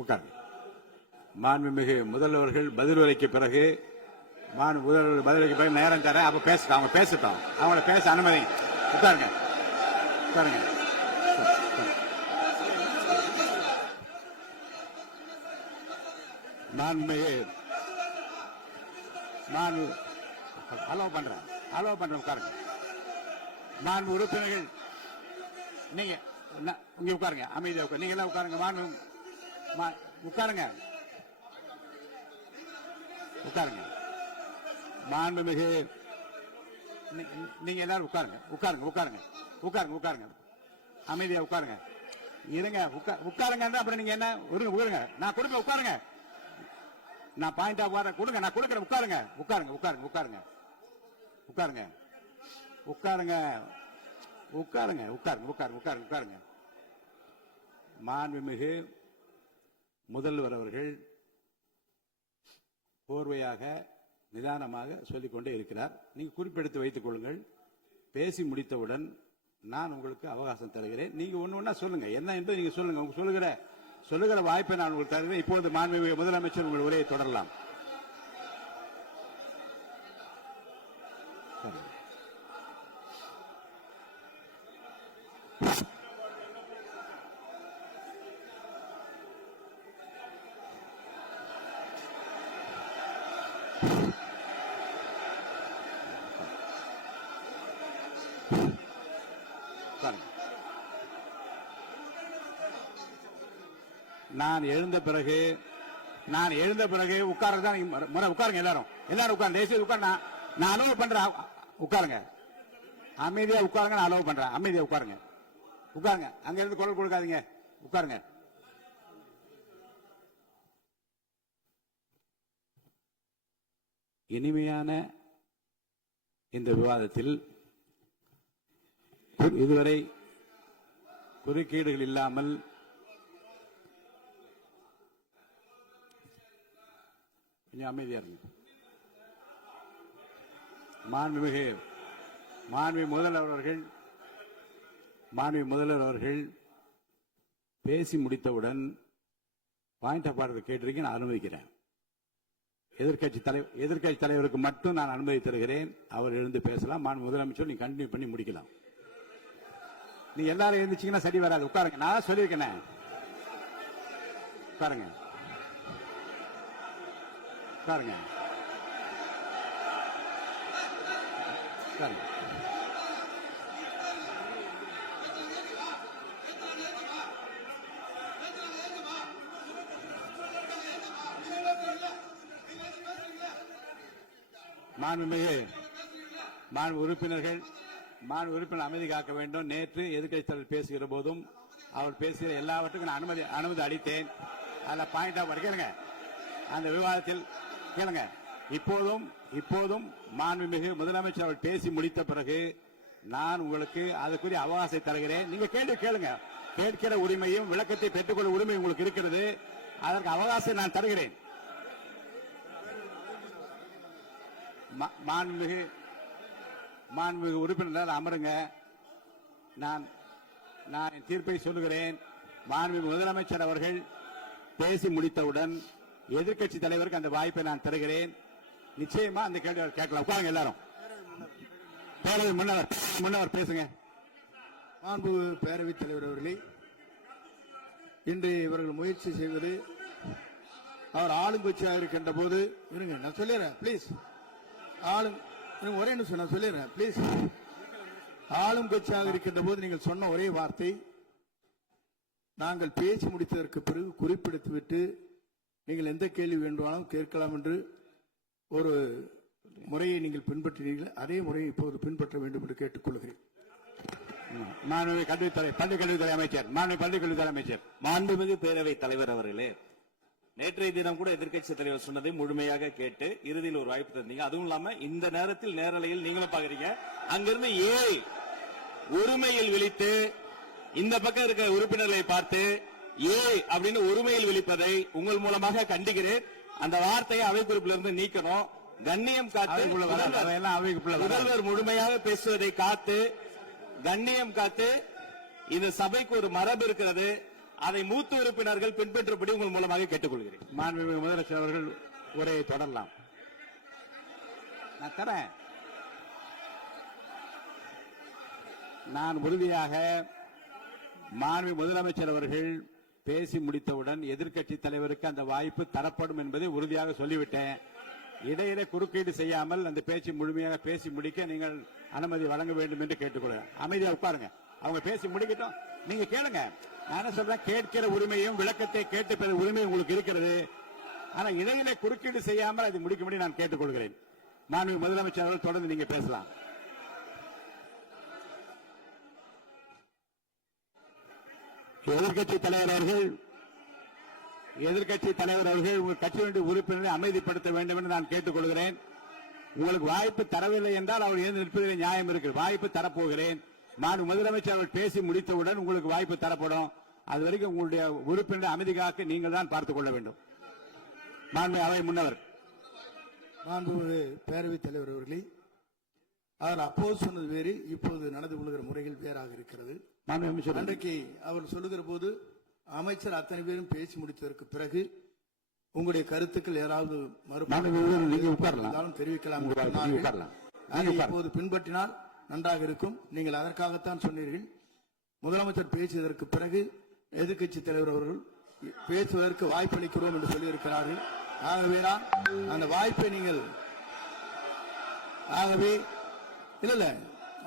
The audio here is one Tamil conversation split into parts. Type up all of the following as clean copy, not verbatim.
உட்காருங்க. மாண்புமிகு முதல்வர்கள் பதிலுரைக்கு பிறகு முதல்வர் பதிலுரைக்கு பிறகு நேரம் தர அப்ப பேசட்டும், அவங்க பேசட்டும், அவங்கள பேச அனுமதி. உட்காருங்க உட்காருங்க. மாண்புமிகு அலோவ் பண்றேன் உட்காருங்க. மாண்பு உறுப்பினர்கள் நீங்க இங்க உட்காருங்க, அமைதியா உட்காரு. நீங்க எல்லாம் உட்காருங்க. உட்காருங்க உட்காருங்க. மாண்புமிகு நீங்க எல்லாரும் உட்காருங்க உட்காருங்க உட்காருங்க உட்காருங்க. அமைதியா உட்காருங்க. இருங்க உட்காருங்க. அப்புறம் நீங்க என்ன உட்காருங்க. நான் கொடுப்பேன். உட்காருங்க. நான் பாயிண்ட் ஆஃப் ஆர்டர் கொடுங்க. நான் கொடுக்குறேன். உட்காருங்க உட்காருங்க உட்காருங்க உட்காருங்க உட்காருங்க உட்காருங்க உட்காருங்க உட்காருங்க உட்காருங்க உட்காருங்க உட்காருங்க. மாண்புமிகு முதல்வர் அவர்கள் கோர்வையாக நிதானமாக சொல்லிக்கொண்டே இருக்கிறார். நீங்க குறிப்பெடுத்து வைத்துக் கொள்ளுங்கள். பேசி முடித்தவுடன் நான் உங்களுக்கு அவகாசம் தருகிறேன். நீங்க ஒண்ணு சொல்லுங்க, என்ன என்று நீங்க சொல்லுங்க. உங்க சொல்லுகிற வாய்ப்பை நான் உங்களுக்கு தருகிறேன். இப்போது மாண்புமிகு முதலமைச்சர் உங்கள் உரையை தொடரலாம். நான் எழுந்த பிறகு உட்கார்றதான் முறை. உட்காருங்க எல்லாரும் உட்கார்ந்து தேசிய உட்கார். நான் அலோவ் பண்றேன். உட்காருங்க. அமைதியா உட்காருங்க. நான் அலோவ் பண்றேன். அமைதியா உட்காருங்க. அங்க இருந்து குரல் கொடுக்காதீங்க. உட்காருங்க. இனிமையான இந்த விவாதத்தில் இதுவரை குறுக்கீடுகள் இல்லாமல் கொஞ்சம் அமைதியா இருங்க. மாண்புமிகு முதல்வர் அவர்கள் பேசி முடித்தவுடன் பாயிண்ட் ஆஃப் ஆர்டர் கேட்டிருக்கீங்க. நான் அனுமதிக்கிறேன். எதிர்க்கட்சி தலைவருக்கு மட்டும் நான் அனுமதி தருகிறேன். அவர் எழுந்து பேசலாம். மாண்பு முதலமைச்சர் நீங்க கண்டினியூ பண்ணி முடிக்கலாம். நீங்க எல்லாரும் எழுந்துச்சீங்கன்னா சரி வராது. உட்காருங்க. நான் சொல்லியிருக்கேன். உட்காருங்க உட்காருங்க உட்காருங்க. மாண்பு உறுப்பினர்கள் அமைதி காக்க வேண்டும். நேற்று எதிர்க்கட்சி தலைவர் பேசுகிற போதும் அவர் பேசுகிற எல்லாவற்றுக்கும் நான் அனுமதி அளித்தேன். அதில் பாயிண்ட் ஆஃப் கேளுங்க. அந்த விவாதத்தில் கேளுங்க. இப்போதும் மாண்புமிகு முதலமைச்சர் அவர் பேசி முடித்த பிறகு நான் உங்களுக்கு அதுக்குரிய அவகாசத்தை தருகிறேன். நீங்க கேள்வி கேளுங்க. கேட்கிற உரிமையும் விளக்கத்தை பெற்றுக்கொள்ள உரிமை உங்களுக்கு இருக்கிறது. அதற்கு அவகாசத்தை நான் தருகிறேன். மாண்புமிகு உறுப்பினர் அமருங்க. நான் என் தீர்ப்பை சொல்லுகிறேன். மாண்புமிகு முதலமைச்சர் அவர்கள் பேசி முடித்தவுடன் எதிர்க்கட்சி தலைவருக்கு அந்த வாய்ப்பை நான் தருகிறேன். நிச்சயமா அந்த கேள்வி கேட்கலாம். உட்காருங்க எல்லாரும். முன்னவர் பேசுங்க. மாண்பு பேரவைத் தலைவர் அவர்களே, இன்று இவர்கள் முயற்சி செய்வது அவர் ஆளுங்கட்சியாக இருக்கின்ற போது இருங்க, நான் சொல்லிடுறேன் பிளீஸ். ஒரே நிமிஷம் நான் சொல்லிடுறேன் பிளீஸ். ஆளும் கட்சியாக இருக்கின்ற போது நீங்கள் சொன்ன ஒரே வார்த்தை, நாங்கள் பேசி முடித்ததற்கு பிறகு குறிப்பிடுத்துவிட்டு நீங்கள் எந்த கேள்வி வேண்டுமானாலும் கேட்கலாம் என்று ஒரு முறையை நீங்கள் பின்பற்றினீர்கள். அதே முறையை இப்போது பின்பற்ற வேண்டும் என்று கேட்டுக்கொள்கிறேன். பள்ளிக்கல்வித்துறை அமைச்சர். மாண்புமிகு பேரவைத் தலைவர் அவர்களே, நேற்றைய தினம் கூட எதிர்க்கட்சி தலைவர் சொன்னதை முழுமையாக கேட்டு இறுதியில் ஒரு வாய்ப்பு தந்தீங்க. அதுவும் இல்லாம இந்த நேரத்தில் நேரலையில் நீங்களும் பாக்குறீங்க. அங்கிருந்து ஒருமையில் விழித்து இந்த பக்கம் இருக்க உறுப்பினர்களை பார்த்து அப்படின்னு ஒருமையில் விழிப்பதை உங்கள் மூலமாக கண்டிக்கிறேன். அந்த வார்த்தையை அவை குறிப்பிலிருந்து நீக்கணும். கண்ணியம் காத்து முதல்வர் முழுமையாக பேசுவதை காத்து கண்ணியம் காத்து இந்த சபைக்கு ஒரு மரபு இருக்கிறது. அதை மூத்த உறுப்பினர்கள் பின்பற்றும்படி உங்கள் மூலமாக கேட்டுக்கொள்கிறேன். மாண்புமிகு முதலமைச்சர் அவர்கள் உரையை தொடரலாம். நான் தரேன். நான் உறுதியாக மாண்புமிகு முதலமைச்சர் அவர்கள் பேசி முடித்தவுடன் எதிர்க்கட்சி தலைவருக்கு அந்த வாய்ப்பு தரப்படும் என்பதை உறுதியாக சொல்லிவிட்டேன். இடையில குறுக்கீடு செய்யாமல் அந்த பேச்சு முழுமையாக பேசி முடிக்க நீங்கள் அனுமதி வழங்க வேண்டும் என்று கேட்டுக்கொள்கிறேன். அமைதியா உட்காருங்க. அவங்க பேசி முடிக்கட்டும், நீங்க கேளுங்க. நான் என்ன சொல்றேன், கேட்கிற உரிமையும் விளக்கத்தை கேட்டு பெற உரிமையும் உங்களுக்கு இருக்கிறது. ஆனா இடையில குறுக்கீடு செய்யாமல் அதை முடிக்கும்படி நான் கேட்டுக்கொள்கிறேன். மாண்புமிகு முதலமைச்சர் அவர்கள் தொடர்ந்து நீங்க பேசலாம். எதிர்க்கட்சி தலைவர் அவர்கள் உங்கள் கட்சியினுடைய உறுப்பினரை அமைதிப்படுத்த வேண்டும் என்று நான் கேட்டுக்கொள்கிறேன். உங்களுக்கு வாய்ப்பு தரவில்லை என்றால் அவர் எழுந்து நிற்பதில் நியாயம் இருக்கு. வாய்ப்பு தரப்போகிறேன். மாண்புமிகு முதலமைச்சர் அவர் பேசி முடித்தவுடன் உங்களுக்கு வாய்ப்பு தரப்படும். அது வரைக்கும் உங்களுடைய உறுப்பினரை அமைதி காக்க நீங்கள் தான் பார்த்துக் கொள்ள வேண்டும். மாண்புமிகு அவை முன்னவர். மாண்புமிகு பேரவைத் தலைவர் அவர்களே, அவர் அப்போது சொன்னது வேறு, இப்போது நடந்து கொள்கிற முறைகள் வேறாக இருக்கிறது. அன்றைக்கு அவர் சொல்லுகிற போது அமைச்சர் அத்தனை பேரும் பேசி முடித்ததற்கு பிறகு உங்களுடைய கருத்துக்கள் ஏதாவது தெரிவிக்கலாம். இப்போது பின்பற்றினால் நன்றாக இருக்கும். நீங்கள் அதற்காகத்தான் சொன்னீர்கள். முதலமைச்சர் பேசியதற்கு பிறகு எதிர்க்கட்சி தலைவர் அவர்கள் பேசுவதற்கு வாய்ப்பளிக்கிறோம் என்று சொல்லியிருக்கிறார்கள். ஆகவேதான் அந்த வாய்ப்பை நீங்கள் இல்ல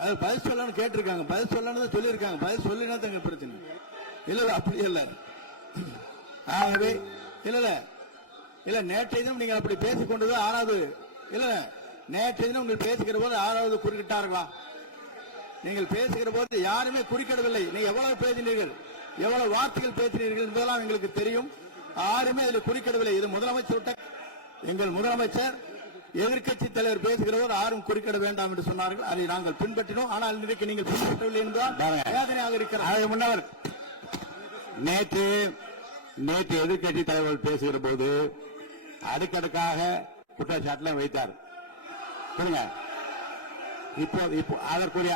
அது பதில் சொல்லணும்னு கேட்டிருக்காங்க. பதில் சொல்லணும் சொல்லியிருக்காங்க. பதில் சொல்லினா தங்க பிரச்சனை இல்ல. அப்படி இல்ல. ஆகவே இல்ல நேற்றைய தினம் நீங்கள் அப்படி பேசிக் கொண்டது ஆறாவது இல்ல. நேற்றைய தினம் நீங்கள் பேசுகிற போது ஆறாவது குறுக்கிட்டார்களா? நீங்கள் பேசுகிற போது யாருமே குறுக்கிடவில்லை. நீங்க எவ்வளவு பேசினீர்கள், எவ்வளவு வார்த்தைகள் பேசினீர்கள் என்பதெல்லாம் எங்களுக்கு தெரியும். யாருமே அதில் குறுக்கிடவில்லை. இது முதலமைச்சர், எங்கள் முதலமைச்சர் எதிர்க்கட்சி தலைவர் பேசுகிறவர் யாரும் குறுக்கிட வேண்டாம் என்று சொன்னார்கள். அதை நாங்கள் பின்பற்றினோம். ஆனால் இன்றைக்கு நீங்கள் பின்பற்றவில்லை என்றால் வேதனையாக இருக்கிறார். முன்னவர் நேற்று எதிர்க்கட்சி தலைவர் பேசுகிற போது அடுக்கடுக்காக குற்றச்சாட்டுல வைத்தார். இப்போ அதற்குரிய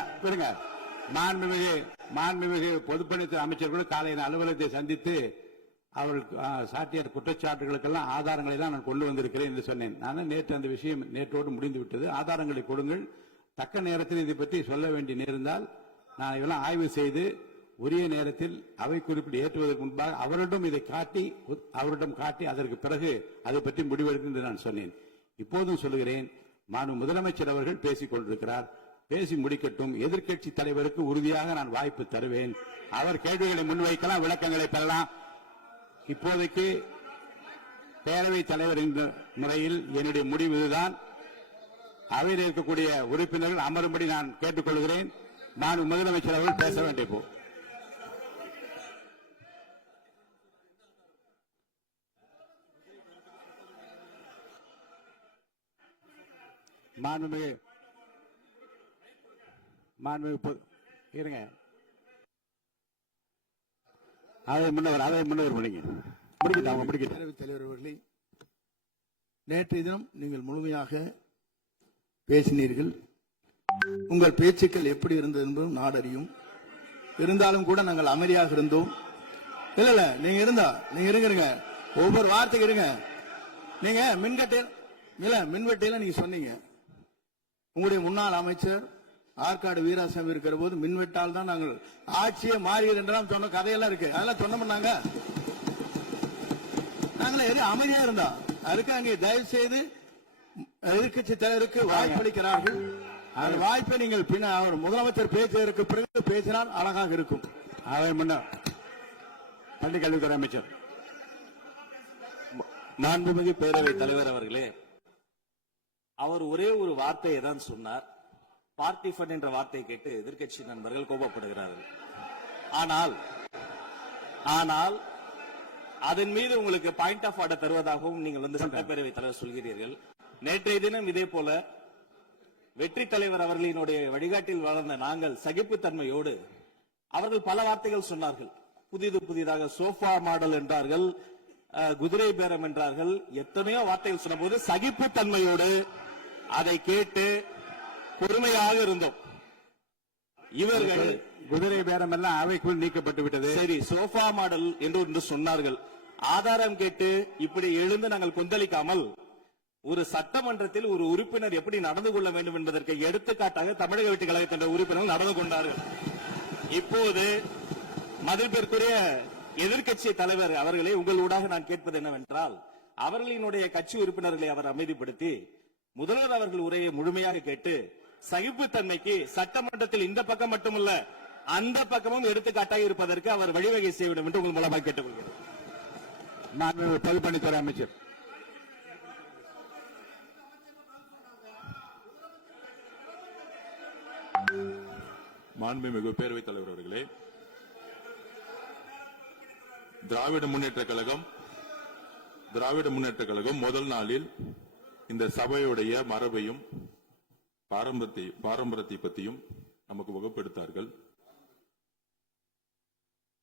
மாண்புமிகு பொதுப்பணித்துறை அமைச்சர்கள் காலையில் அலுவலகத்தை சந்தித்து அவர்கள் சாட்டிய குற்றச்சாட்டுகளுக்கெல்லாம் ஆதாரங்களை தான் நான் கொண்டு வந்திருக்கிறேன் என்று சொன்னேன். நான் நேற்று அந்த விஷயம் நேற்றோடு முடிந்து விட்டது. ஆதாரங்களை கொடுங்கள். தக்க நேரத்தில் இதை பற்றி சொல்ல வேண்டி நேர்ந்தால் நான் இதெல்லாம் ஆய்வு செய்து உரிய நேரத்தில் அவை குறிப்பிட்டு ஏற்றுவதற்கு முன்பாக அவரிடம் காட்டி அதற்கு பிறகு அதை பற்றி முடிவெடுக்கும் என்று நான் சொன்னேன். இப்போதும் சொல்லுகிறேன், மாண்புமிகு முதலமைச்சர் அவர்கள் பேசிக் கொண்டிருக்கிறார். பேசி முடிக்கட்டும். எதிர்க்கட்சி தலைவருக்கு உறுதியாக நான் வாய்ப்பு தருவேன். அவர் கேள்விகளை முன்வைக்கலாம், விளக்கங்களை பெறலாம். இப்போதைக்கு பேரவைத் தலைவர் என்ற முறையில் என்னுடைய முடிவு இதுதான். அவையில் இருக்கக்கூடிய உறுப்பினர்கள் அமரும்படி நான் கேட்டுக்கொள்கிறேன். நான் முதலமைச்சர் அவர்கள் பேச வேண்டிய இருங்க. அதை முன்னவர் பேரவைத் தலைவர் அவர்களே, நேற்றைய தினம் நீங்கள் முழுமையாக பேசினீர்கள். உங்கள் பேச்சுக்கள் எப்படி இருந்தது என்பதும் நாடறியும். இருந்தாலும் கூட நாங்கள் அமைதியாக இருந்தோம். இல்ல நீங்க இருங்க. ஒவ்வொரு வார்த்தைக்கு இருங்க. நீங்க மின்வெட்டையில நீங்க சொன்னீங்க. உங்களுடைய முன்னாள் அமைச்சர் ஆற்காடு வீராசாமி இருக்கிற போது மின்வெட்டால் தான் நாங்கள் ஆட்சியே மாறியது என்றெல்லாம் சொன்ன கதையெல்லாம் இருக்கு. அதெல்லாம் சொன்னோம். நாங்களே அமைதியா இருந்தோம். அதுக்கு அங்கே தயவு செய்து எதிர்க்கட்சி தலைவருக்கு வாய்ப்பளிக்கிறார்கள். அந்த வாய்ப்பை நீங்கள் அவர் முதலமைச்சர் பேசுவதற்கு பிறகு பேசினால் அழகாக இருக்கும். அதை முன்ன பள்ளிக்கல்வித்துறை அமைச்சர். மாண்புமிகு பேரவைத் தலைவர் அவர்களே, அவர் ஒரே ஒரு வார்த்தையை தான் சொன்னார். பார்ட்டி ஃபண்ட் என்ற வார்த்தையை கேட்டு எதிர்க்கட்சி நண்பர்கள் கோபப்படுகிறார்கள். ஆனால் அதன் மீது உங்களுக்கு பாயிண்ட் ஆஃப் ஆர்டர் தருவதாகவும் நீங்கள் சட்டப்பேரவைத் தலைவர் சொல்கிறீர்கள். நேற்றைய தினம் இதே போல வெற்றி தலைவர் அவர்களினுடைய வழிகாட்டில் வளர்ந்த நாங்கள் சகிப்புத்தன்மையோடு அவர்கள் பல வார்த்தைகள் சொன்னார்கள். புதிதாக சோஃபா மாடல் என்றார்கள், குதிரை பேரம் என்றார்கள், எத்தனையோ வார்த்தைகள் சொன்ன போது சகிப்புத்தன்மையோடு அதை கேட்டு பொறுமையாக இருந்தோம். குதிரை பேரம் எல்லாம் அவைக்குள் நீக்கப்பட்டு விட்டது. சரி, சோஃபா மாடல் என்று ஒன்று சொன்னார்கள். ஆதாரம் கேட்டு இப்படி எழுந்து நாங்கள் கொந்தளிக்காமல் ஒரு சட்டமன்றத்தில் ஒரு உறுப்பினர் எப்படி நடந்து கொள்ள வேண்டும் என்பதற்கு எடுத்துக்காட்டாக தமிழக வெற்றி கழகத்தின் உறுப்பினர்கள் நடந்து கொண்டார்கள். இப்போது மதிப்பிற்குரிய எதிர்க்கட்சி தலைவர் அவர்களே, உங்கள் ஊடாக நான் கேட்பது என்னவென்றால், அவர்களினுடைய கட்சி உறுப்பினர்களை அவர் அமைதிப்படுத்தி முதல்வர் அவர்கள் உரையை முழுமையாக கேட்டு சகிப்புத்தன்மைக்கு சட்டமன்றத்தில் இந்த பக்கம் மட்டுமல்ல அந்த பக்கமும் எடுத்துக்காட்டாக இருப்பதற்கு அவர் வழிவகை செய்ய வேண்டும் என்று உங்கள் மூலமாக கேட்டுக்கொள்கிறேன். மாண்புமிகு பொதுப்பணித்துறை அமைச்சர். மாண்புமிகு பேரவைத் தலைவர் அவர்களே, திராவிட முன்னேற்ற கழகம் முதல் நாளில் இந்த சபையுடைய மரபையும் பாரம்பரியத்தை பற்றியும் நமக்கு வகுப்படுத்தார்கள்.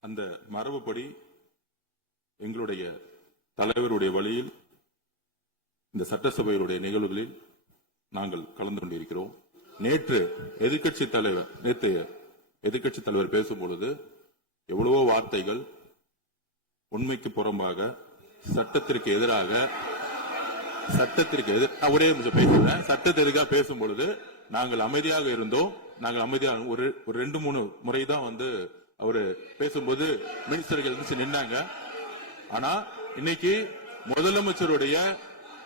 அந்த மரபுப்படி எங்களுடைய தலைவருடைய வழியில் இந்த சட்டசபையுடைய நிகழ்வுகளில் நாங்கள் கலந்து கொண்டிருக்கிறோம். நேற்று எதிர்க்கட்சி தலைவர் பேசும்பொழுது எவ்வளவோ வார்த்தைகள் உண்மைக்கு புறம்பாக சட்டத்திற்கு எதிராக ஒரே நிமிஷம் பேசுறேன். சட்டத்திற்காக பேசும்பொழுது நாங்கள் அமைதியாக இருந்தோம். ஒரு 2-3 முறை தான் அவரு பேசும்போது மினிஸ்டர்கள் நின்னாங்க. ஆனா இன்னைக்கு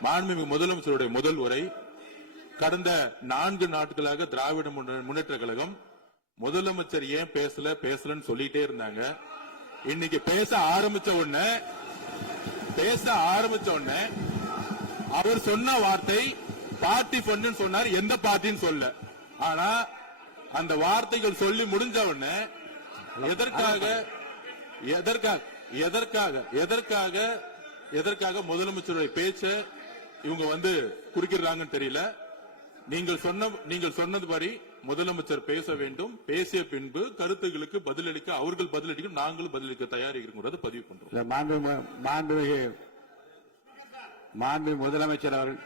மாண்புமிகு முதலமைச்சருடைய முதல் உரை, கடந்த 4 நாட்களாக திராவிட முன்னேற்ற கழகம் முதலமைச்சர் ஏன் பேசலன்னு சொல்லிட்டே இருந்தாங்க. இன்னைக்கு பேச ஆரம்பிச்ச உடனே அவர் சொன்ன வார்த்தை பார்ட்டி ஃபண்ட் சொன்னார். எந்த பார்ட்டின்னு சொல்ல. ஆனா அந்த வார்த்தைகள் சொல்லி முடிஞ்ச உடனே எதற்காக முதலமைச்சருடைய பேச்ச இவங்க குறுக்கிறாங்கன்னு தெரியல. நீங்கள் சொன்னதுபடி முதலமைச்சர் பேச வேண்டும். பேசிய பின்பு கருத்துகளுக்கு பதிலளிக்க அவர்கள் பதிலளிக்க நாங்களும் பதிலளிக்க தயாரிக்கிறோம் பதிவு பண்றோம். மாண்புமிகு முதலமைச்சர் அவர்கள்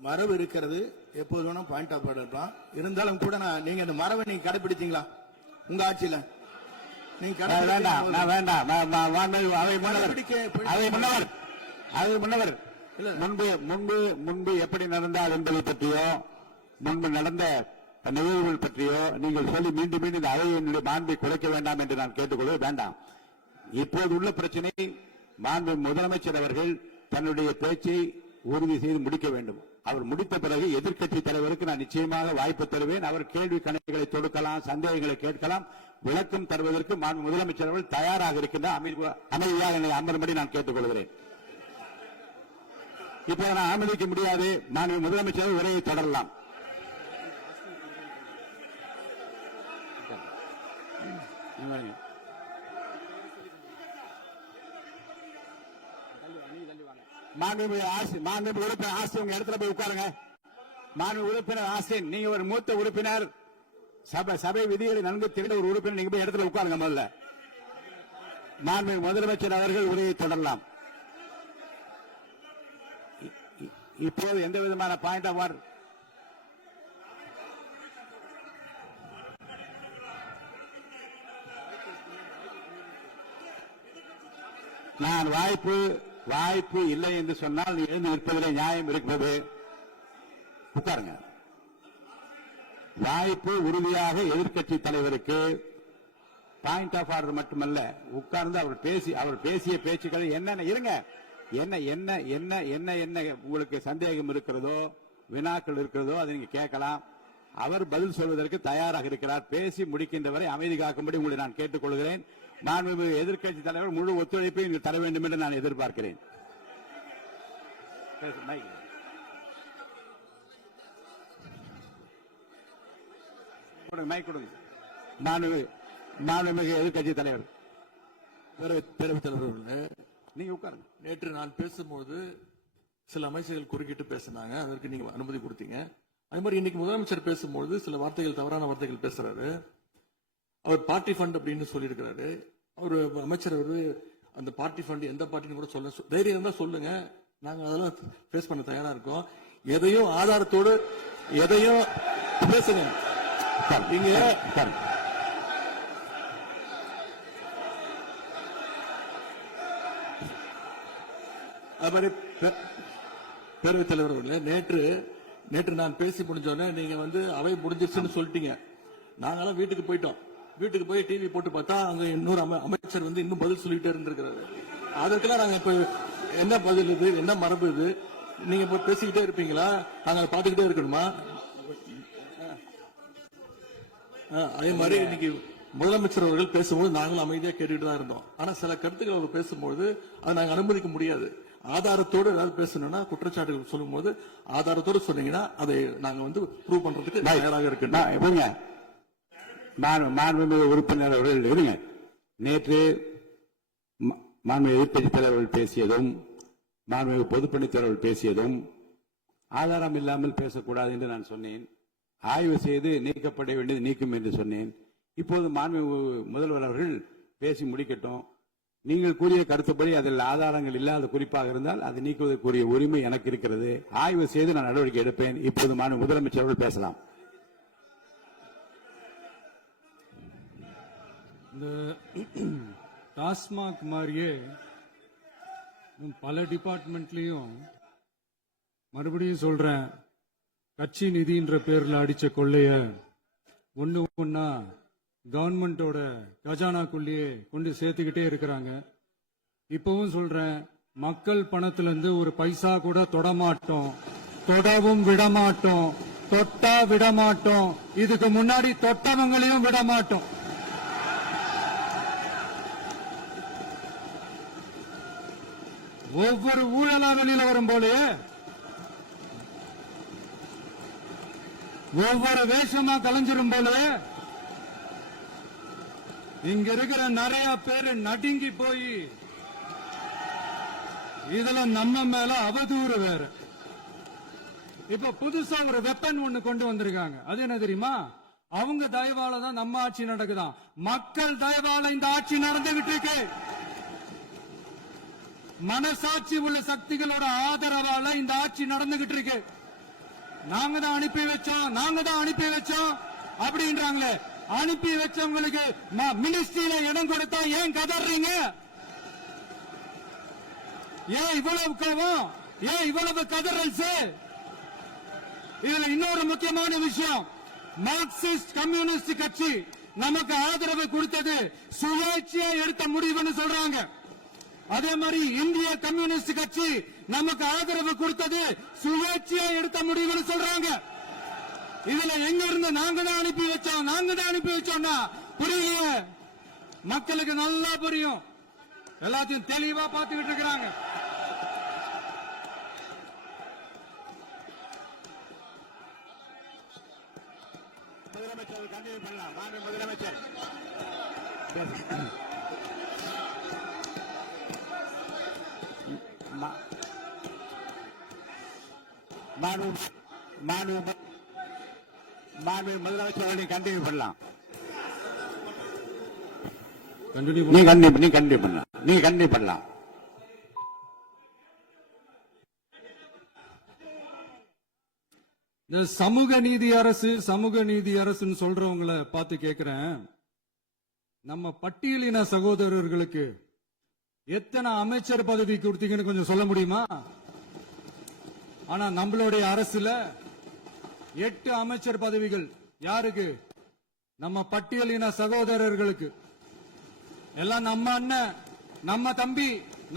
மரபு இருக்கிறது. எப்போது வேணும் பாயிண்ட் ஆஃப் ஆர்டர் இருக்கலாம். இருந்தாலும் கூட நீங்க இந்த மரபை நீங்க கடைபிடிச்சீங்களா உங்க ஆட்சியில? நீங்க முன்னவர் முன்பு எப்படி நடந்தால் என்பதை பற்றியோ முன்பு நடந்த நிகழ்வுகள் பற்றியோ நீங்கள் சொல்லி மீண்டும் இந்த அவையினுடைய மாண்பை குலைக்க வேண்டாம் என்று நான் கேட்டுக்கொள்ள வேண்டாம். இப்போது உள்ள பிரச்சனை, மாண்பு முதலமைச்சர் அவர்கள் தன்னுடைய பேச்சை உறுதி செய்து முடிக்க வேண்டும். அவர் முடித்த பிறகு எதிர்க்கட்சி தலைவருக்கு நான் நிச்சயமாக வாய்ப்பு தருவேன். அவர் கேள்வி கணக்குகளை தொடுக்கலாம், சந்தேகங்களை கேட்கலாம். விளக்கம் தருவதற்கு மாண்பு முதலமைச்சர் அவர்கள் தயாராக இருக்கின்ற அமைதியாக என்னை அமரும்படி நான் கேட்டுக்கொள்கிறேன். இப்ப நான் அனுமதிக்க முடியாது. மாண்பு முதலமைச்சர் உரையை தொடரலாம். மாண்பு உறுப்பினர் ஆசிரியர் உங்க இடத்துல போய் உட்காருங்க. மாண்பு உறுப்பினர் ஆசிரியர், நீங்க ஒரு மூத்த உறுப்பினர், சபை விதிகளை நன்கு தெரிந்த ஒரு உறுப்பினர், நீங்க போய் இடத்துல உட்காருங்க. முதல்ல மாண்பு முதலமைச்சர் அவர்கள் உரையை தொடரலாம். இப்போது எந்த விதமான பாயிண்ட் ஆஃப் ஆர்டர் நான் வாய்ப்பு இல்லை என்று சொன்னால் நீ எழுந்து நிற்பதில் நியாயம் இருக்கிறது. உட்காருங்க. வாய்ப்பு உறுதியாக எதிர்க்கட்சி தலைவருக்கு பாயிண்ட் ஆஃப் ஆர்டர் மட்டுமல்ல, உட்கார்ந்து அவர் பேசிய பேச்சுக்கள் என்னென்ன இருங்க, என்ன என்ன என்ன என்ன என்ன உங்களுக்கு சந்தேகம் இருக்கிறதோ, வினாக்கள் இருக்கிறதோ அதை நீங்க கேட்கலாம். அவர் பதில் சொல்வதற்கு தயாராக இருக்கிறார். பேசி முடிக்கின்ற வரை அமைதி காக்கும்படி உங்களை நான் கேட்டுக்கொள்கிறேன். மாண்புமிகு எதிர்க்கட்சி தலைவர் முழு ஒத்துழைப்பை நீங்கள் தர வேண்டும் என்று நான் எதிர்பார்க்கிறேன். மைக் கொடுங்க. மாண்புமிகு எதிர்க்கட்சி தலைவர், பேரவைத் தலைவர், நீங்க உட்காருங்க. நேற்று நான் பேசும்போது சில அமைச்சர்கள் குறுக்கிட்டு பேசினாங்க. அதற்கு நீங்க அனுமதி கொடுத்தீங்க. அதே மாதிரி இன்னைக்கு முதலமைச்சர் பேசும்போது சில வார்த்தைகள், தவறான வார்த்தைகள் பேசுறாரு. அவர் பார்ட்டி ஃபண்ட் அப்படின்னு சொல்லியிருக்கிறாரு. அவர் அமைச்சர் அவரு அந்த பார்ட்டி ஃபண்ட் எந்த பார்ட்டின்னு கூட சொல்ல தைரியம் இருந்தா சொல்லுங்க, நாங்க அதெல்லாம் ஃபேஸ் பண்ண தயாரா இருக்கோம். எதையும் ஆதாரத்தோடு எதையும் பேசுங்க. இங்க அது மாதிரி பேரவைத் தலைவர் அவர்களே, நேற்று நான் பேசி முடிஞ்சோடனே நீங்க அவை முடிஞ்சிருச்சுன்னு சொல்லிட்டீங்க. நாங்கெல்லாம் வீட்டுக்கு போயிட்டோம். வீட்டுக்கு போய் டிவி போட்டு பார்த்தா அங்க இன்னொரு அமைச்சர் இன்னும் பதில் சொல்லிட்டே இருந்திருக்கிறாரு. அதற்கெல்லாம் நாங்க இப்ப என்ன பதில் இது, என்ன மரபு இது? நீங்க இப்ப பேசிக்கிட்டே இருப்பீங்களா? நாங்க பாத்துக்கிட்டே இருக்கணுமா? அதே மாதிரி இன்னைக்கு முதலமைச்சர் அவர்கள் பேசும்போது நாங்களும் அமைதியா கேட்டுட்டு தான் இருந்தோம். ஆனா சில கருத்துக்கள் அவர் பேசும்போது அதை நாங்க அனுமதிக்க முடியாது. ஆதாரத்தோடு ஏதாவது பேசணும்னா, குற்றச்சாட்டுகள் சொல்லும் போது ஆதாரத்தோடு சொன்னீங்கன்னா அதை நாங்க ப்ரூவ் பண்றதுக்கு தயாராக இருக்கு. மாண்புமிகு உறுப்பினர் அவர்கள் இருங்க. நேற்று மாண்புமிகு எதிர்க்கட்சித் தலைவர்கள் பேசியதும் மாண்புமிகு பொதுப்பணித் தலைவர்கள் பேசியதும் ஆதாரம் இல்லாமல் பேசக்கூடாது என்று நான் சொன்னேன். ஆய்வு செய்து நீக்கப்பட வேண்டியது நீக்கும் என்று சொன்னேன். இப்போது மாண்புமிகு முதல்வர் அவர்கள் பேசி முடிக்கட்டும். நீங்கள் கூறிய கருத்துப்படி அதில் ஆதாரங்கள் இல்லாத குறிப்பாக இருந்தால் அதை நீக்குவதற்குரிய உரிமை எனக்கு இருக்கிறது. ஆய்வு செய்து நான் நடவடிக்கை எடுப்பேன். இப்போது மாண்புமிகு முதலமைச்சர் அவர்கள் பேசலாம். இந்த டாஸ்மாக் மாதிரியே பல டிபார்ட்மெண்ட்லயும் மறுபடியும் சொல்றேன், கட்சி நிதின்ற பேர்ல அடிச்ச கொள்ளைய ஒன்னா கவர்மெண்டோட கஜானாக்குள்ளேயே கொண்டு சேர்த்துக்கிட்டே இருக்கிறாங்க. இப்பவும் சொல்றேன், மக்கள் பணத்துல இருந்து ஒரு பைசா கூட தொடமாட்டோம், தொடவும் விடமாட்டோம், தொட்டா விடமாட்டோம். இதுக்கு முன்னாடி தொட்டவங்களையும் விடமாட்டோம். ஒவ்வொரு ஊழலா வெளியில வரும் போலே, ஒவ்வொரு வேஷமா கலைஞ்சிரும் போல இங்க இருக்கிற நிறைய பேரு நடுங்கி போய் இதுல நம்ம மேல அவதூறு வேற. இப்ப புதுசா ஒரு வெப்பன் ஒண்ணு கொண்டு வந்திருக்காங்க. அது என்ன தெரியுமா? அவங்க தயவால தான் நம்ம ஆட்சி நடக்குதாம். மக்கள் தயவால இந்த ஆட்சி நடந்துகிட்டு இருக்கு. மனசாட்சி உள்ள சக்திகளோட ஆதரவால இந்த ஆட்சி நடந்துகிட்டு இருக்கு. நாங்க தான் அனுப்பி வச்சோம் அப்படின்றாங்களே. அனுப்பி வச்சவங்களுக்கு மினிஸ்ட்ரியில இடம் கொடுத்தா ஏன் கதறீங்க? ஏன் இவ்வளவு கோவம்? ஏன் இவ்வளவு கதறல்ஸ்? இதுல இன்னொரு முக்கியமான விஷயம், மார்க்சிஸ்ட் கம்யூனிஸ்ட் கட்சி நமக்கு ஆதரவு கொடுத்தது சுயேட்சையா எடுத்த முடிவுன்னு சொல்றாங்க. அதே மாதிரி இந்திய கம்யூனிஸ்ட் கட்சி நமக்கு ஆதரவு கொடுத்தது சுயேட்சையா எடுத்த முடிவுன்னு சொல்றாங்க. இதுல எங்க இருந்து நாங்க தான் அனுப்பி வச்சோம்னா புரியல. மக்களுக்கு நல்லா புரியும். எல்லாத்தையும் தெளிவா பார்த்துக்கிட்டு இருக்கிறாங்க. முதலமைச்சர் கண்டினியூ பண்ணலாம். முதலமைச்சர் முதலமைச்சர் கண்டினியூ பண்ணலாம். நீ கண்டினியூ பண்ணலாம். இந்த சமூக நீதி அரசுன்னு சொல்றவங்களை பார்த்து கேட்கிறேன், நம்ம பட்டியலின சகோதரர்களுக்கு எத்தனை அமைச்சர் பதவி கொடுத்தீங்கன்னு கொஞ்சம் சொல்ல முடியுமா? ஆனா நம்மளுடைய அரசுல 8 அமைச்சர் பதவிகள் யாருக்கு? நம்ம பட்டியலின சகோதரர்களுக்கு. எல்லாம் நம்ம அண்ணன், நம்ம தம்பி,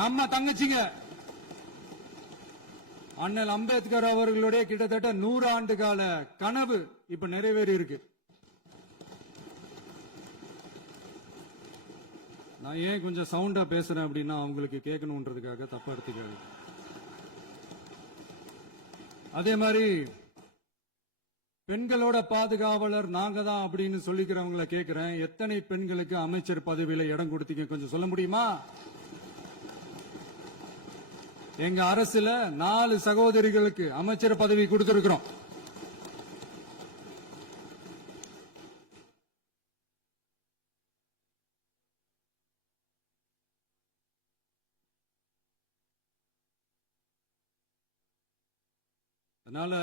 நம்ம தங்கச்சிங்க. அண்ணல் அம்பேத்கர் அவர்களுடைய கிட்டத்தட்ட 100 ஆண்டு கால கனவு இப்ப நிறைவேறி இருக்கு. நான் ஏன் கொஞ்சம் சவுண்டா பேசுறேன் அப்படின்னா அவங்களுக்கு கேட்கணும்ன்றதுக்காக தப்பா எடுத்துக்க. அதே மாதிரி பெண்களோட பாதுகாவலர் நாங்க தான் அப்படின்னு சொல்லிக்கிறவங்களை கேட்கிறேன், எத்தனை பெண்களுக்கு அமைச்சர் பதவியில இடம் கொடுத்தீங்க கொஞ்சம் சொல்ல முடியுமா? எங்க அரசுல 4 சகோதரிகளுக்கு அமைச்சர் பதவி கொடுத்திருக்கிறோம். அதனால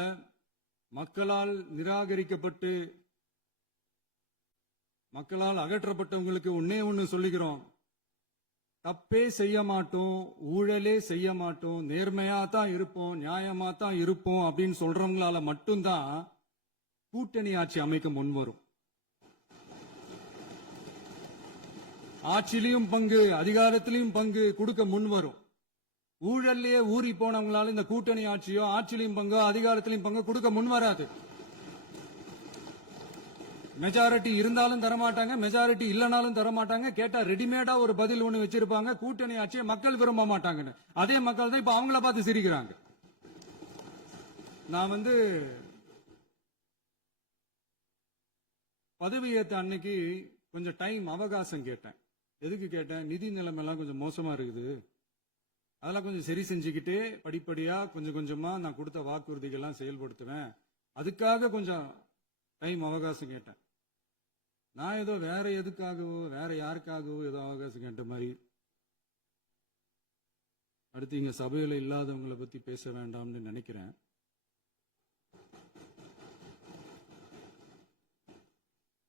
மக்களால் நிராகரிக்கப்பட்டு மக்களால் அகற்றப்பட்டவங்களுக்கு ஒன்னே ஒன்னு சொல்லிக்கிறோம், தப்பே செய்ய மாட்டோம், ஊழலே செய்ய மாட்டோம், நேர்மையா தான் இருப்போம், நியாயமா தான் இருப்போம் அப்படின்னு சொல்றவங்களால மட்டும்தான் கூட்டணி ஆட்சி அமைக்க முன்வரும். ஆட்சியிலையும் பங்கு, அதிகாரத்திலையும் பங்கு கொடுக்க முன்வரும். ஊழல்லையே ஊறி போனவங்களால இந்த கூட்டணி ஆட்சியோ ஆட்சியிலையும் பங்கோ அதிகாரத்திலையும் பங்கு கொடுக்க முன்வராது. மெஜாரிட்டி இருந்தாலும் தரமாட்டாங்க, மெஜாரிட்டி இல்லனாலும் தரமாட்டாங்க. கேட்டா ரெடிமேடா ஒரு பதில் ஒண்ணு வச்சிருப்பாங்க, கூட்டணி ஆட்சியை மக்கள் விரும்ப மாட்டாங்கன்னு. அதே மக்கள் தான் இப்ப அவங்கள பார்த்து சிரிக்கிறாங்க. நான் பதவியேற்ற அன்னைக்கு கொஞ்சம் டைம் அவகாசம் கேட்டேன். எதுக்கு கேட்டேன்? நிதி நிலைமைலாம் கொஞ்சம் மோசமா இருக்குது, அதெல்லாம் கொஞ்சம் சரி செஞ்சுக்கிட்டு படிப்படியா கொஞ்சம் கொஞ்சமா நான் கொடுத்த வாக்குறுதிகள்லாம் செயல்படுத்துவேன், அதுக்காக கொஞ்சம் டைம் அவகாசம் கேட்டேன். நான் ஏதோ வேற எதுக்காகவோ வேற யாருக்காகவோ ஏதோ அவகாசம் கேட்ட மாதிரி. அடுத்து இங்க சபையில இல்லாதவங்களை பத்தி பேச வேண்டாம்னு நினைக்கிறேன்.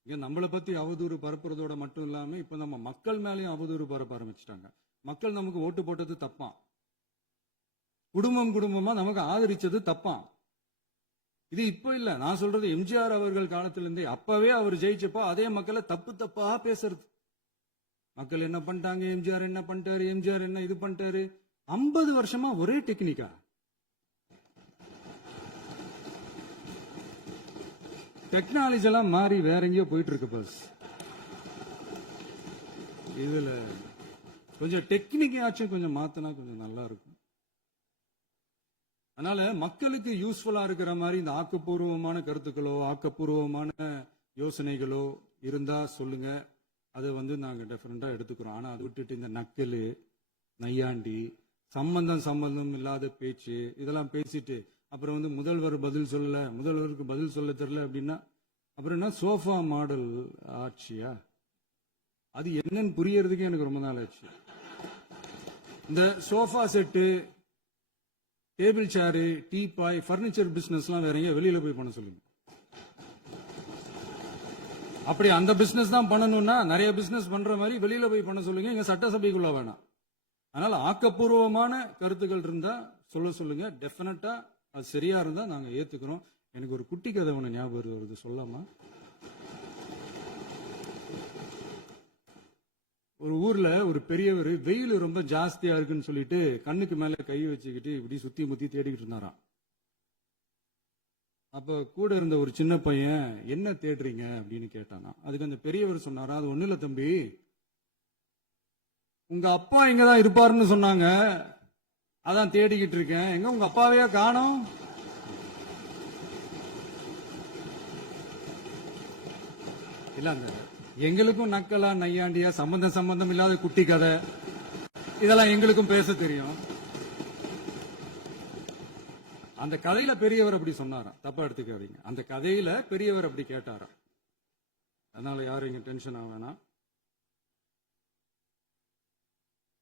இங்க நம்மளை பத்தி அவதூறு பரப்புறதோட மட்டும் இல்லாம இப்ப நம்ம மக்கள் மேலயும் அவதூறு பரப்ப ஆரம்பிச்சிட்டாங்க. மக்கள் நமக்கு ஓட்டு போட்டது தப்பான், குடும்பம் குடும்பமா நமக்கு ஆதரிச்சது தப்பான். இது இப்ப இல்ல, நான் சொல்றது எம்ஜிஆர் அவர்கள் காலத்திலிருந்தே. அப்பவே அவர் ஜெயிச்சப்போ அதே மக்களை தப்பு தப்பா பேசுறது. மக்கள் என்ன பண்ணிட்டாங்க, எம்ஜிஆர் என்ன பண்ணிட்டாரு, எம்ஜிஆர் என்ன இது பண்ணிட்டாரு. 50 வருஷமா ஒரே டெக்னிக்கா. டெக்னாலஜி எல்லாம் மாறி வேற எங்கேயோ போயிட்டு இருக்கு பஸ். இதுல கொஞ்சம் டெக்னிக்காச்சும் கொஞ்சம் மாத்தினா கொஞ்சம் நல்லா இருக்கும். அதனால மக்களுக்கு யூஸ்ஃபுல்லா இருக்கிற மாதிரி இந்த ஆக்கப்பூர்வமான கருத்துக்களோ ஆக்கப்பூர்வமான யோசனைகளோ இருந்தா சொல்லுங்க, அதை நாங்க டெஃபரெண்டா எடுத்துக்கிறோம். ஆனா அதை விட்டுட்டு இந்த நக்கல் நையாண்டி சம்பந்தம் இல்லாத பேச்சு இதெல்லாம் பேசிட்டு அப்புறம் முதல்வர் பதில் சொல்லல, முதல்வருக்கு பதில் சொல்ல தெரியல அப்படின்னா அப்புறம் என்ன சோஃபா மாடல் ஆட்சியா? அது என்னன்னு புரியறதுக்கு எனக்கு ரொம்ப நாள் ஆச்சு. இந்த சோஃபா செட்டு, டேபிள் சேரு, டீபாய், பர்னிச்சர் பிசினஸ் எல்லாம் வேற எங்க வெளியில போய் பண்ண சொல்லுங்க. அப்படி அந்த பிசினஸ் தான் பண்ணணும்னா நிறைய பிசினஸ் பண்ற மாதிரி வெளியில போய் பண்ண சொல்லுங்க, இங்க சட்டசபைக்குள்ள வேணாம். அதனால ஆக்கப்பூர்வமான கருத்துக்கள் இருந்தா சொல்லுங்க, டெஃபினட்டா அது சரியா இருந்தா நாங்க ஏத்துக்கிறோம். எனக்கு ஒரு குட்டி கதை ஒண்ணு ஞாபகம் வருது, சொல்லாமா? ஒரு ஊர்ல ஒரு பெரியவர் வெயில் ரொம்ப ஜாஸ்தியா இருக்குன்னு சொல்லிட்டு கண்ணுக்கு மேல கை வச்சுக்கிட்டு இப்படி சுத்தி முத்தி தேடிக்கிட்டு இருந்தாராம். அப்ப கூட இருந்த ஒரு சின்ன பையன் என்ன தேடுறீங்க அப்படின்னு கேட்டானா. அதுக்கு அந்த பெரியவர் சொன்னாரா, அது ஒண்ணு இல்ல தம்பி, உங்க அப்பா இங்கதான் இருப்பாருன்னு சொன்னாங்க, அதான் தேடிக்கிட்டு இருக்கேன், எங்க உங்க அப்பாவையா காணோம். இல்ல அந்த எங்களுக்கும் நக்கலா நையாண்டியா சம்பந்தம் இல்லாத குட்டி கதை இதெல்லாம் எங்களுக்கும் பேச தெரியும். அந்த கதையில பெரியவர் அப்படி சொன்னாராம், தப்பா எடுத்துக்காதீங்க. அந்த கதையில பெரியவர் அப்படி கேட்டாராம். அதனால யாரும் இங்க டென்ஷன் ஆக வேணாம்.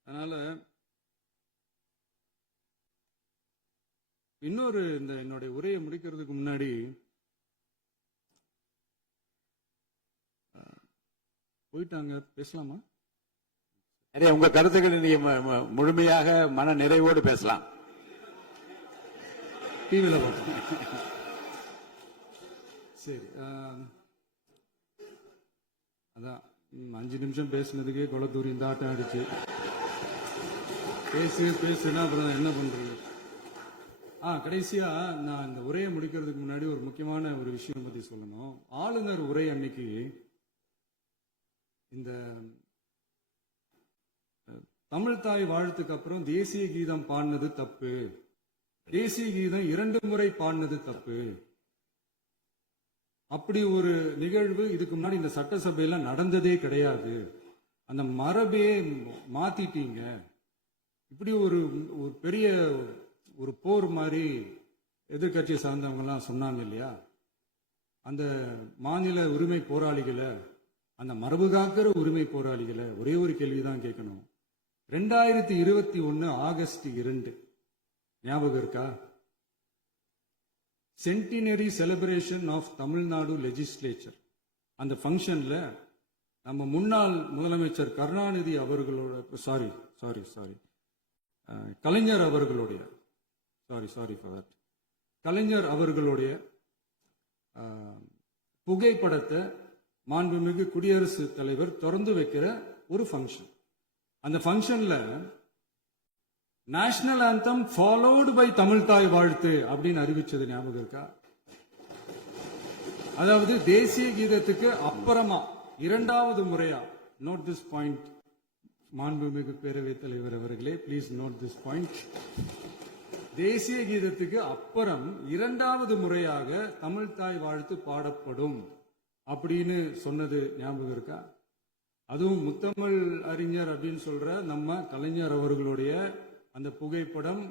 அதனால இன்னொரு இந்த என்னுடைய உரையை முடிக்கிறதுக்கு முன்னாடி போயிட்டாங்க, பேசலாமா? நிறைய உங்க கருத்துக்களை நீங்க முழுமையாக மன நிறைவோடு பேசலாம். டிவியில பார்ப்போம். சரி, அதான் 5 நிமிஷம் பேசினதுக்கே கொளத்தூரி இந்த ஆட்டம் ஆயிடுச்சு. பேசுனா அப்புறம் என்ன பண்றது? கடைசியா நான் இந்த உரையை முடிக்கிறதுக்கு முன்னாடி ஒரு முக்கியமான ஒரு விஷயம் பத்தி சொல்லணும். ஆளுநர் உரை அன்னைக்கு இந்த தமிழ் தாய் வாழ்த்துக்கு அப்புறம் தேசிய கீதம் பாடினது தப்பு, தேசிய கீதம் 2 முறை பாடினது தப்பு, அப்படி ஒரு நிகழ்வு இதுக்கு முன்னாடி இந்த சட்டசபையில நடந்ததே கிடையாது, அந்த மரபையே மாத்திட்டீங்க, இப்படி ஒரு பெரிய ஒரு போர் மாதிரி எதிர்கட்சி சார்ந்தவங்க எல்லாம் சொன்னாங்க இல்லையா? அந்த மாநில உரிமை போராளிகளை, அந்த மரபு காக்கிற உரிமை போராளிகளை ஒரே ஒரு கேள்விதான் கேட்கணும். 2021 ஆகஸ்ட் 2 ஞாபகம் இருக்கா? Centenary celebration of Tamil Nadu legislature. அந்த ஃபங்க்ஷன்ல நம்ம முன்னாள் முதலமைச்சர் கருணாநிதி அவர்களோட கலைஞர் அவர்களுடைய கலைஞர் அவர்களுடைய புகைப்படத்தை மாண்புமிகு குடியரசுத் தலைவர் திறந்து வைக்கிற ஒரு ஃபங்க்ஷன். அந்த ஃபங்க்ஷன்ல national anthem followed by Tamil Thai Vazhthu அப்படின்னு அறிவிச்சது ஞாபகம் இருக்கா? அதாவது தேசிய கீதத்துக்கு அப்புறமா இரண்டாவது முறையா, நோட் திஸ் பாயிண்ட் மாண்புமிகு பேரவைத் தலைவர் அவர்களே, ப்ளீஸ் நோட் திஸ் பாயிண்ட். தேசிய கீதத்துக்கு அப்புறம் இரண்டாவது முறையாக தமிழ் தாய் வாழ்த்து பாடப்படும் அப்படின்னு சொன்னது ஞாபகம் இருக்கா? அதுவும் முத்தமிழ் அறிஞர் அப்படின்னு சொல்ற நம்ம கலைஞர் அவர்களுடைய அந்த புகைப்படம்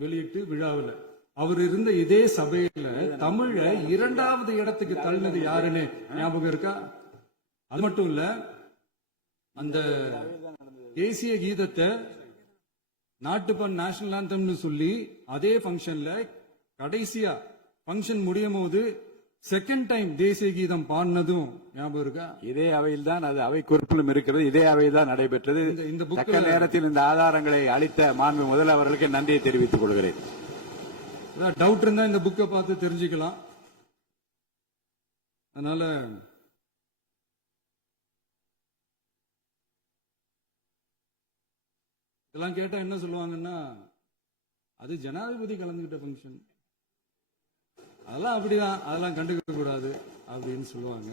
வெளியிட்டு விழாவில் அவர் இருந்த இதே சபையில தமிழ இரண்டாவது இடத்துக்கு தள்ளினது யாருன்னு ஞாபகம் இருக்கா? அது மட்டும் இல்ல, அந்த தேசிய கீதத்தை நாட்டுப்பண் நேஷனல் ஆந்தம்னு சொல்லி அதே ஃபங்க்ஷன்ல கடைசியா ஃபங்க்ஷன் முடியும் போது செகண்ட் டைம் தேசிய கீதம் பாடினதும் ஞாபகம் இருக்கா? இதே அவையில் தான், அது அவை குறிப்பிலும் இருக்கிறது, இதே அவையில் தான் நடைபெற்றது. இந்த தக்க நேரத்தில் இந்த ஆதாரங்களை அளித்த மாண்பு முதல் அவர்களுக்கு நன்றியை தெரிவித்துக் கொள்கிறேன். டவுட் இருந்தா இந்த புக்கை பார்த்து தெரிஞ்சுக்கலாம். அதனால இதெல்லாம் கேட்டா என்ன சொல்லுவாங்கன்னா, அது ஜனாதிபதி கலந்துகிட்ட ஃபங்க்ஷன், அதெல்லாம் அப்படிதான், அதெல்லாம் கண்டுக்க கூடாது அப்படின்னு சொல்லுவாங்க.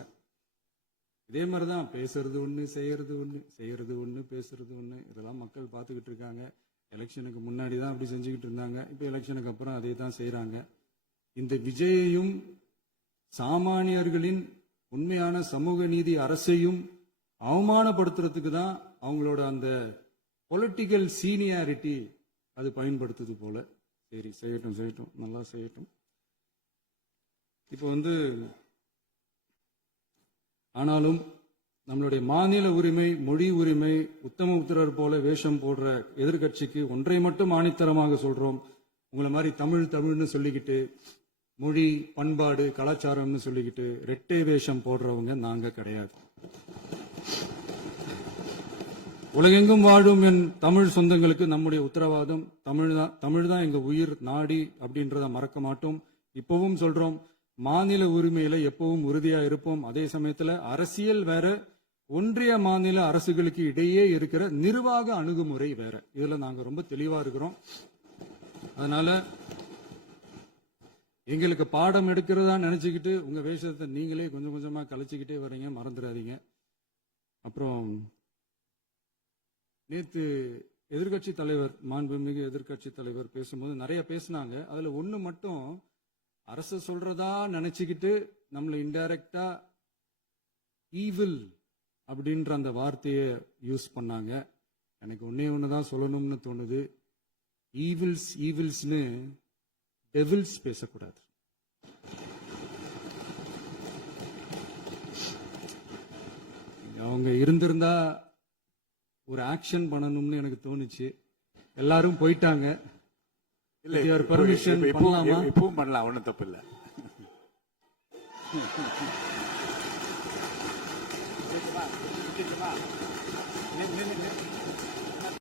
இதே மாதிரிதான் பேசுறது ஒண்ணு, செய்யறது ஒண்ணு, பேசுறது ஒண்ணு. இதெல்லாம் மக்கள் பார்த்துக்கிட்டு இருக்காங்க. எலெக்ஷனுக்கு முன்னாடி தான் அப்படி செஞ்சுக்கிட்டு இருந்தாங்க. இப்ப எலெக்ஷனுக்கு அப்புறம் அதே தான் செய்யறாங்க. இந்த விஜயையும் சாமானியர்களின் உண்மையான சமூக நீதி அரசையும் அவமானப்படுத்துறதுக்கு தான் அவங்களோட அந்த பொலிட்டிக்கல் சீனியாரிட்டி அது பயன்படுத்துது போல. சரி, செய்யட்டும், நல்லா செய்யட்டும். இப்போ ஆனாலும் நம்மளுடைய மாநில உரிமை, மொழி உரிமை, உத்தம உத்தரர் போல வேஷம் போடுற எதிர்கட்சிக்கு ஒன்றை மட்டும் ஆணித்தரமாக சொல்றோம். உங்களை மாதிரி தமிழ்னு சொல்லிக்கிட்டு, மொழி, பண்பாடு, கலாச்சாரம்னு சொல்லிக்கிட்டு ரெட்டை வேஷம் போடுறவங்க நாங்க கிடையாது. உலகெங்கும் வாழும் என் தமிழ் சொந்தங்களுக்கு நம்முடைய உத்தரவாதம் தமிழ் தான் எங்க உயிர் நாடி அப்படின்றத மறக்க மாட்டோம். இப்பவும் சொல்றோம், மாநில உரிமையில எப்பவும் உறுதியா இருப்போம். அதே சமயத்துல அரசியல் வேற, ஒன்றிய மாநில அரசுகளுக்கு இடையே இருக்கிற நிர்வாக அணுகுமுறை வேற. இதுல நாங்க ரொம்ப தெளிவா இருக்கிறோம். அதனால எங்களுக்கு பாடம் எடுக்கிறதா நினைச்சுக்கிட்டு உங்க வேஷத்தை நீங்களே கொஞ்சம் கொஞ்சமா கலைச்சுக்கிட்டே வர்றீங்க, மறந்துடாதீங்க. அப்புறம் நேத்து எதிர்கட்சி தலைவர், மாண்புமிகு எதிர்கட்சி தலைவர் பேசும்போது நிறைய பேசினாங்க. அதுல ஒண்ணு மட்டும், அரசு சொல்றதா நினைச்சுக்கிட்டு நம்மளை இன்டைரக்டா ஈவில் அப்படின்ற அந்த வார்த்தையை யூஸ் பண்ணாங்க. எனக்கு ஒண்ணுதான் சொல்லணும்னு தோணுது. ஈவில்ஸ்னு டெவில்ஸ் பேசக்கூடாது. அவங்க இருந்திருந்தா ஒரு ஆக்ஷன் பண்ணணும்னு எனக்கு தோணுச்சு. எல்லாரும் போயிட்டாங்க. பர்மிஷன் பண்ணலாமா? இப்பவும் பண்ணலாம், ஒன்றும் தப்பு இல்லை.